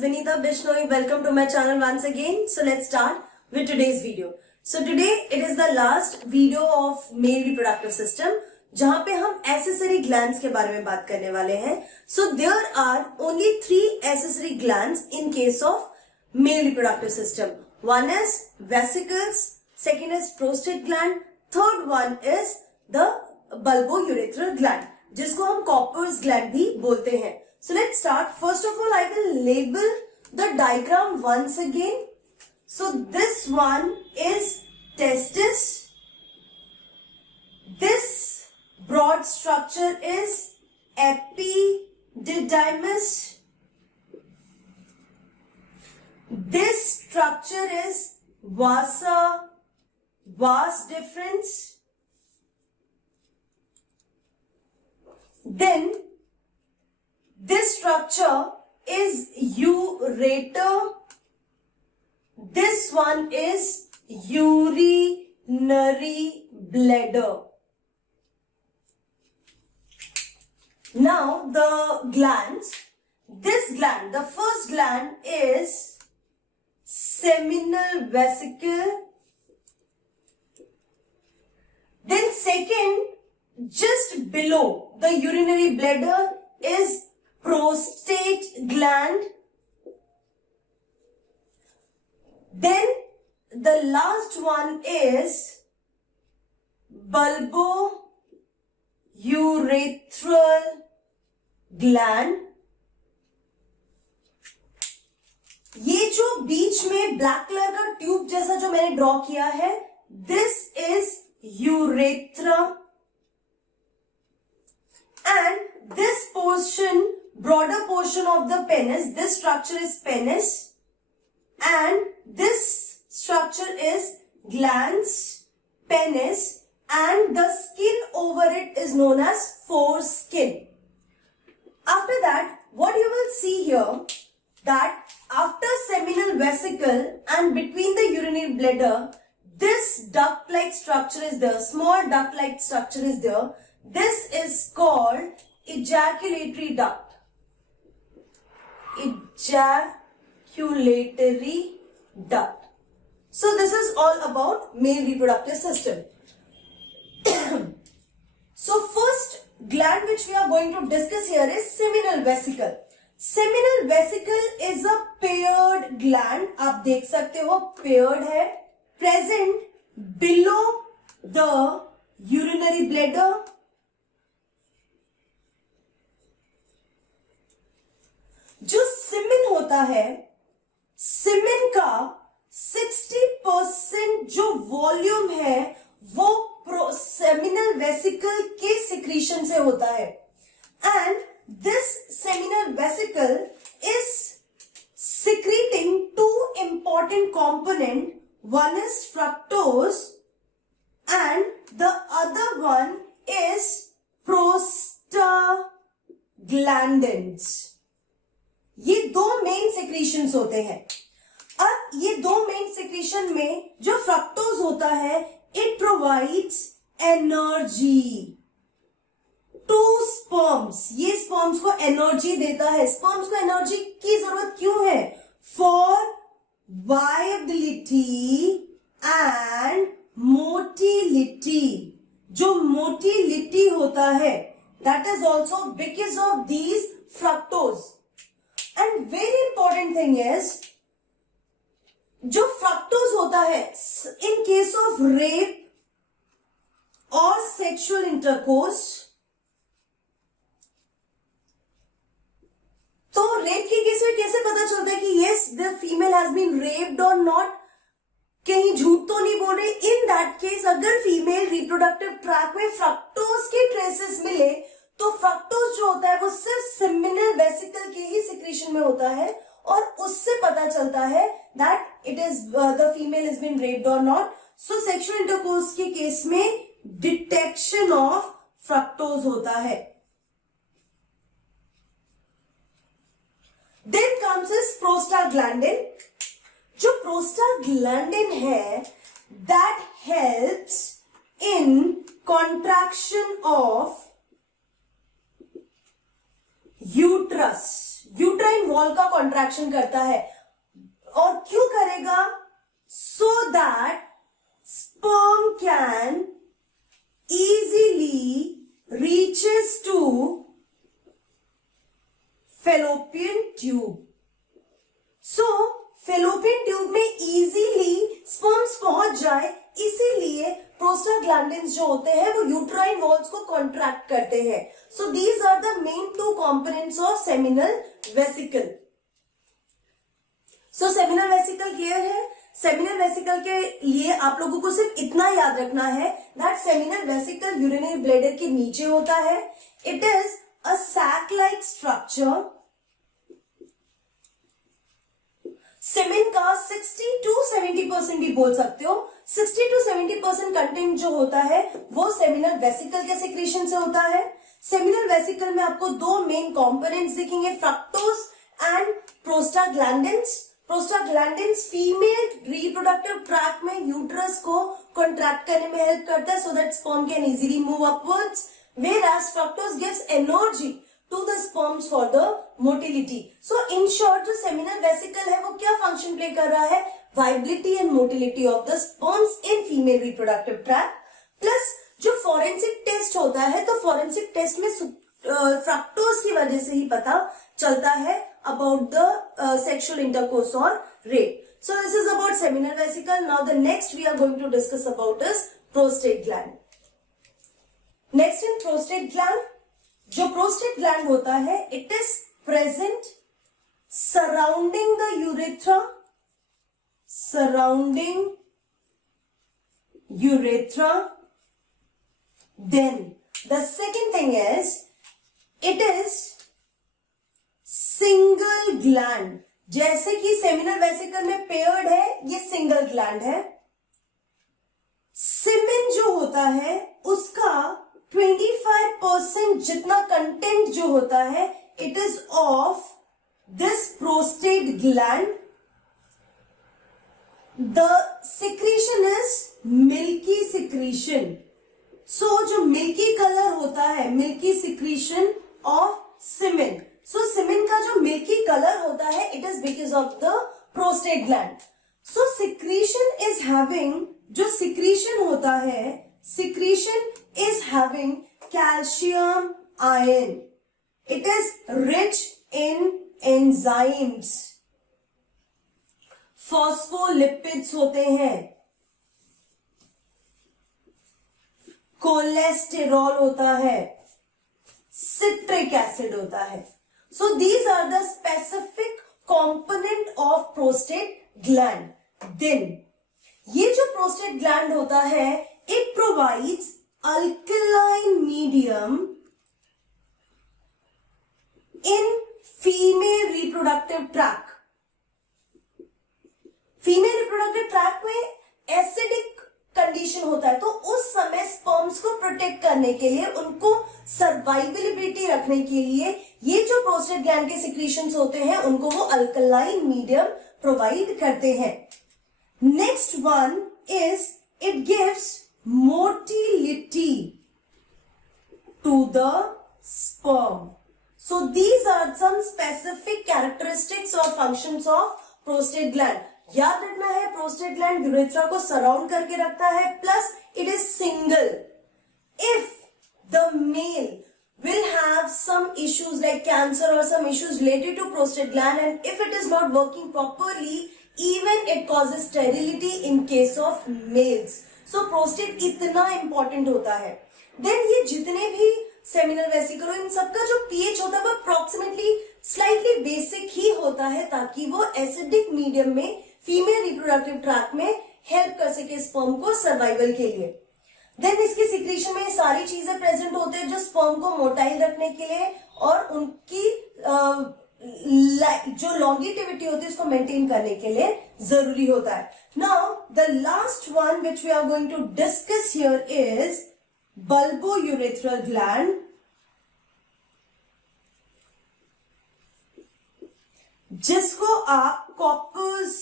Vinita Bishnoi. Welcome to my channel once again. So let's start with today's video. So today it is the last video of male reproductive system जहाँ पे हम accessory glands के बारे में बात करने वाले हैं. So there are only 3 accessory glands in case of male reproductive system. One is vesicles, second is prostate gland, third one is the bulbourethral gland जिसको हम Copper's gland भी बोलते हैं. So let's start. First of all, I will label the diagram once again. So this one is testis. This broad structure is epididymis. This structure is vasa, vas deferens. Then this structure is ureter. This one is urinary bladder. Now the glands. This gland, the first gland is seminal vesicle. Then second, just below the urinary bladder is prostate gland. Then the last one is bulbourethral gland. ये जो बीच में black colour का tube जैसा जो मैंने draw किया है, this is urethra. And this portion, broader portion of the penis, this structure is penis, and this structure is glans, penis, and the skin over it is known as foreskin. After that, what you will see here, that after seminal vesicle and between the urinary bladder, this duct-like structure is there, small duct-like structure is there. This is called ejaculatory duct. Ejaculatory duct. So this is all about male reproductive system. So first gland which we are going to discuss here is seminal vesicle. Seminal vesicle is a paired gland. आप देख सकते हो paired है, present below the urinary bladder. जो semen होता है, सीमेन का 60% जो वॉल्यूम है वो सेमिनल वेसिकल के सिक्रीशन से होता है. And this seminal vesicle is secreting 2 important component. One is fructose and the other one is prostaglandins. ये 2 मेन सेक्रीशंस होते हैं. अब ये 2 मेन सेक्रीशन में जो फ्रक्टोज होता है, it provides energy to sperms. ये स्पर्म्स को एनर्जी देता है. स्पर्म्स को एनर्जी की जरूरत क्यों है? For viability and motility. जो मोटिलिटी होता है, that is also because of these fructose. And very important thing is, जो फ्रक्टोज होता है, in case of rape or sexual intercourse, तो रेप के केस में कैसे पता चलता है कि yes, the female has been raped or not? कहीं झूठ तो नहीं बोल रहे. In that case, अगर फीमेल रिप्रोडक्टिव ट्रैक में फ्रक्टोज के ट्रेसेस मिले, तो फ्रक्टोज जो होता है वो सिर्फ सेमिनल वेसिकल के ही सिक्रीशन में होता है, और उससे पता चलता है that it is the female is been raped और नॉट. सो सेक्सुअल इंटरकोर्स के केस में डिटेक्शन ऑफ फ्रक्टोज होता है. Then comes is prostaglandin. जो प्रोस्टाग्लैंडिन है, that helps in contraction of uterus, uterine wall का कॉन्ट्रैक्शन करता है। और क्यों करेगा? So that sperm can easily reaches to fallopian tube. So fallopian tube में इजीली स्पर्म्स पहुंच जाए, इसीलिए प्रोस्टाग्लैंडिन्स जो होते हैं वो यूट्राइन वॉल्स को कॉन्ट्रैक्ट करते हैं। So these are the main two components of seminal vesicle. So seminal vesicle clear है? सेमिनल वेसिकल के लिए आप लोगों को सिर्फ इतना याद रखना है that seminal vesicle urinary bladder के नीचे होता है। It is a sac like structure. Semen का 60 to 70% भी बोल सकते हो। 60 to 70% कंटेंट जो होता है वो सेमिनल वेसिकल के सेक्रेशन से होता है। सेमिनल वेसिकल में आपको दो मेन कंपोनेंट्स दिखेंगे, fructose and prostaglandins. Prostaglandins female reproductive tract में यूट्रस को कॉन्ट्रैक्ट करने में हेल्प करता है सो that sperm can easily move upwards, whereas fructose gives energy to the sperms for the motility. So in short जो seminal vesicle है वो क्या फंक्शन प्ले कर रहा है? Viability and motility of the sperms in female reproductive tract. Plus जो forensic test होता है तो forensic test में fructose की वजह से ही पता चलता है about the sexual intercourse or rape. So this is about seminal vesicle. Now the next we are going to discuss about is prostate gland. Next in prostate gland, जो prostate gland होता है it is present surrounding the urethra, surrounding urethra. Then the second thing is it is single gland. जैसे कि seminal vesicle में paired है, ये single gland है। सीमेन जो होता है उसका 25% जितना कंटेंट जो होता है it is of this prostate gland. The secretion is milky secretion. So जो मिल्की कलर होता है, milky secretion of semen. So semen का जो मिल्की कलर होता है it is because of the prostate gland. So secretion is having, जो secretion होता है, secretion is having calcium ion. It is rich in enzymes. Phospholipids होते हैं, cholesterol होता है, सिट्रिक एसिड होता है। So these are the specific component of prostate gland. Then ये जो prostate gland होता है it provides alkaline medium in female reproductive tract. Female reproductive tract में एसिडिक कंडीशन होता है तो उस समय स्पर्म्स को प्रोटेक्ट करने के लिए, उनको सर्वाइवलिबिलिटी रखने के लिए ये जो प्रोस्टेट ग्लैंड के सिक्रीशंस होते हैं उनको वो अल्कलाइन मीडियम प्रोवाइड करते हैं। Next one is it gives motility to the sperm. So these are some specific characteristics or functions of prostate gland. याद रखना है prostate gland यूरेथ्रा को सराउंड करके रखता है, plus it is single. If the male will have some issues like cancer or some issues related to prostate gland and if it is not working properly, even it causes sterility in case of males. So prostate इतना important होता है। Then ये जितने भी seminal vesicle इन सबका जो pH होता है वो अप्रोक्सीमेटली स्लाइटली बेसिक ही होता है ताकि वो एसिडिक मीडियम में फीमेल रिप्रोडक्टिव ट्रैक्ट में हेल्प कर सके स्पर्म को सर्वाइवल के लिए। देन इसकी सिक्रीशन में सारी चीजें प्रेजेंट होते हैं जो स्पर्म को मोटाइल रखने के लिए और उनकी जो लॉन्गिटिविटी होती है उसको मेंटेन करने के लिए जरूरी होता है। Now the last one which we are going to discuss here is bulbourethral gland, जिसको आप कॉपर्स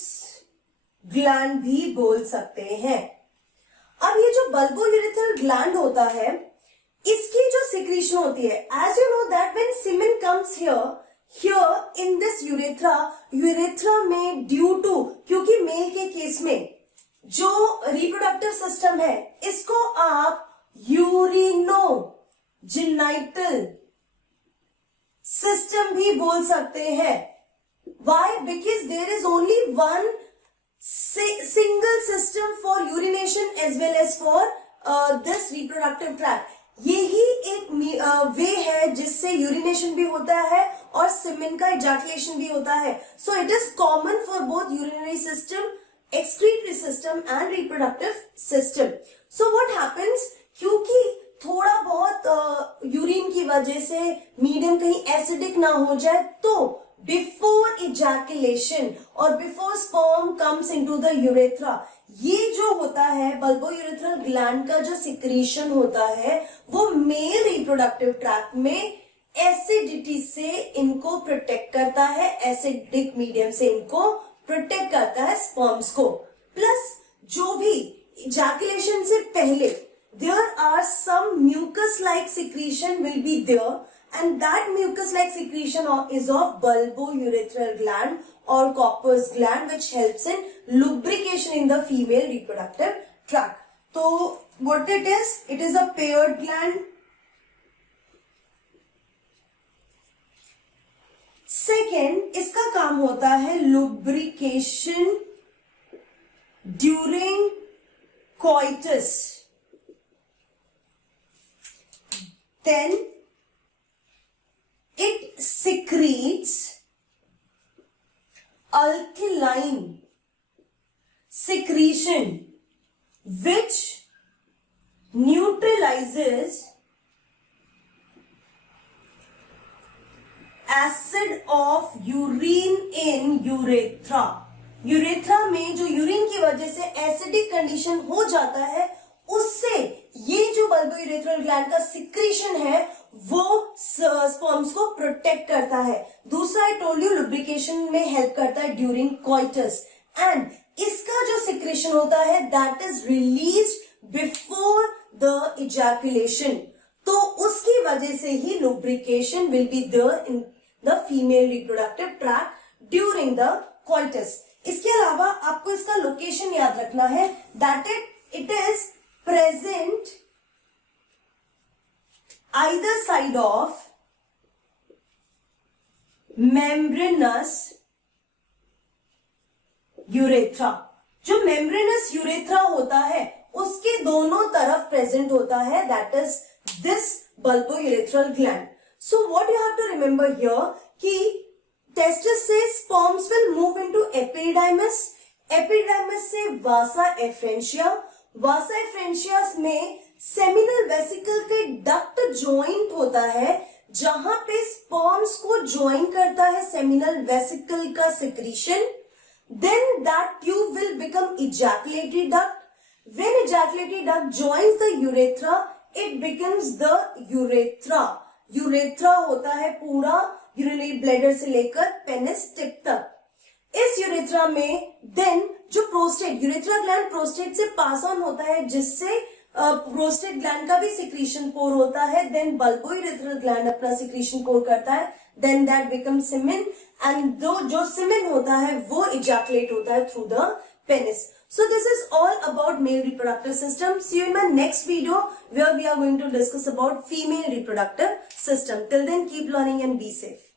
ग्लैंड भी बोल सकते हैं। अब ये जो बल्बोयूरेथ्रल ग्लैंड होता है इसकी जो सिक्रीशन होती है, as you know that when semen comes here in this urethra में ड्यू टू, क्योंकि मेल के केस में जो रिप्रोडक्टिव सिस्टम है इसको आप यूरिनोजेनिटल सिस्टम भी बोल सकते हैं. Why? Because there is only one single system for urination as well as for this reproductive tract. यही एक वे है जिससे यूरिनेशन भी होता है और सीमेन का इजैकुलेशन भी होता है. So it is common for both urinary system, excretory system and reproductive system. So what happens, क्योंकि थोड़ा बहुत यूरिन की वजह से मीडियम कहीं एसिडिक ना हो जाए, तो बिफोर इजैकुलेशन और before sperm comes into the urethra, ये जो होता है बल्बो यूरेथ्रल ग्लैंड का जो सिक्रीशन होता है वो मेल रिप्रोडक्टिव ट्रैक्ट में एसिडिटी से इनको प्रोटेक्ट करता है, एसिडिक मीडियम से इनको प्रोटेक्ट करता है स्पर्म्स को. प्लस जो भी इजैकुलेशन से पहले there are some mucus like secretion will be there, and that mucus like secretion is of bulbourethral gland or Copper's gland, which helps in lubrication in the female reproductive tract. So what it is a paired gland. Second, इसका काम होता है lubrication during coitus. Then it secretes alkaline secretion which neutralizes acid of urine in urethra. Urethra में जो urine की वजह से acidic condition हो जाता है, उससे ये जो बल्बोयूरेथ्रल ग्लैंड का सिक्रीशन है वो स्पर्म्स को प्रोटेक्ट करता है. दूसरा, आई टोल्ड यू लुब्रिकेशन में हेल्प करता है ड्यूरिंग कॉइटस, एंड इसका जो सिक्रीशन होता है that is released before the ejaculation. तो उसकी वजह से ही lubrication will be there in the female reproductive tract during the coitus. इसके अलावा आपको इसका लोकेशन याद रखना है, that it is present either side of membranous urethra. जो membranous urethra होता है उसके दोनों तरफ प्रेजेंट होता है, that is this bulbourethral gland. So what you have to remember here कि testis से sperms will move into epididymis, epididymis से vasa efferentia, वासा एफरेंशिया में सेमिनल वेसिकल के डक्ट ज्वाइंट होता है जहां पे स्पर्म्स को ज्वाइन करता है सेमिनल वेसिकल का secretion. Then that tube will become ejaculatory duct. When ejaculatory duct joins the urethra it becomes the urethra. Urethra होता है पूरा यूरिनरी ब्लैडर से लेकर पेनिस टिप तक. इस यूरेथ्रा में देन जो प्रोस्टेट, यूरेथ्रा ग्लैंड प्रोस्टेट से पास ऑन होता है जिससे प्रोस्टेट ग्लैंड का भी सिक्रीशन पोर होता है. देन बल्बोयूरेथ्रल ग्लैंड अपना सिक्रीशन पोर करता है. Then that become semen, and जो सीमेन होता है वो इजैकुलेट होता है through the penis. So this is all about male reproductive system. See you in my next video where we are going to discuss about female reproductive system. Till then, keep learning and be safe.